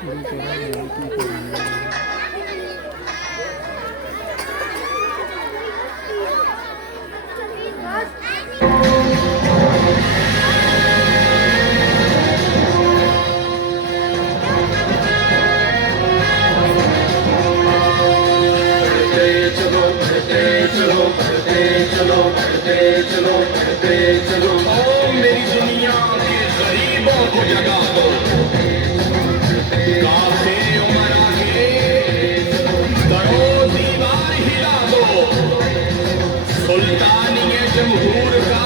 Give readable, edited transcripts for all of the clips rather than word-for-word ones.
गुरु तेरा मेरी की करेंगे। चलो बढ़ते चलो बढ़ते चलो बढ़ते चलो बढ़ते चलो ओ मेरी दुनिया के गरीबों को जगा दो काफे उमर आगे करो दीवार हिला दो सुल्तानी जमहूर का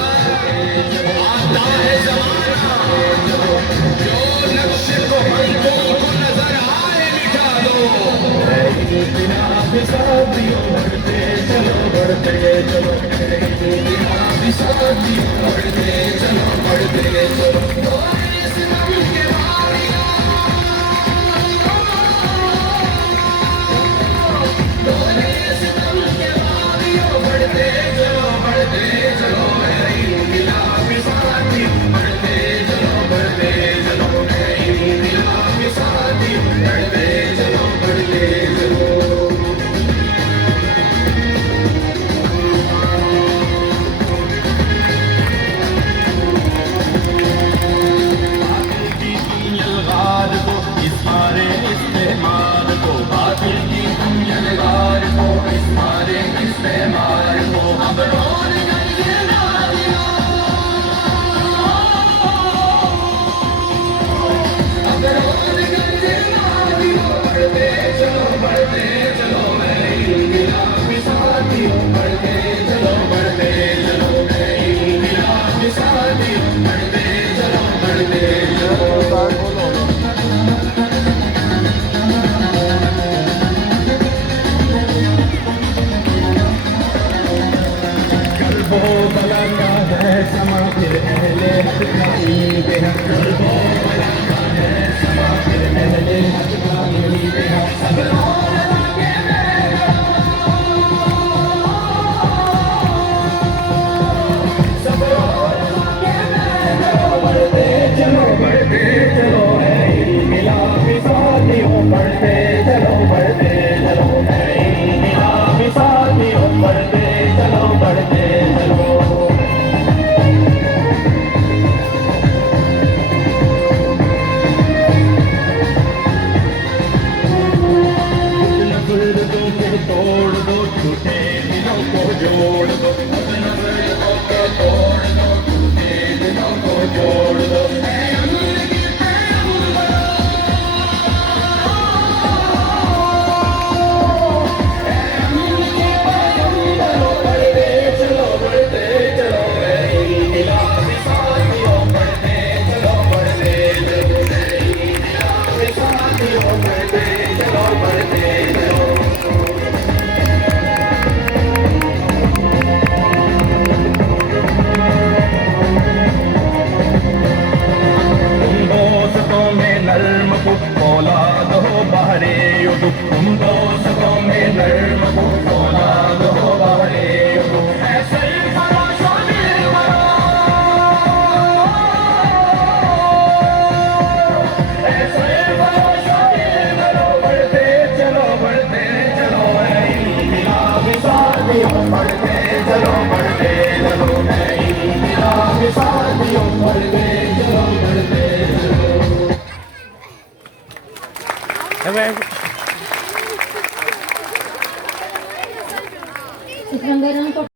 आता है जमाना जो नक्श को मंजूर को नजर आए मिटा दो बिना साथियों बढ़ते चलो बढ़ते चलो बिना साथियों बढ़ते चलो बढ़ते चलो Thank you.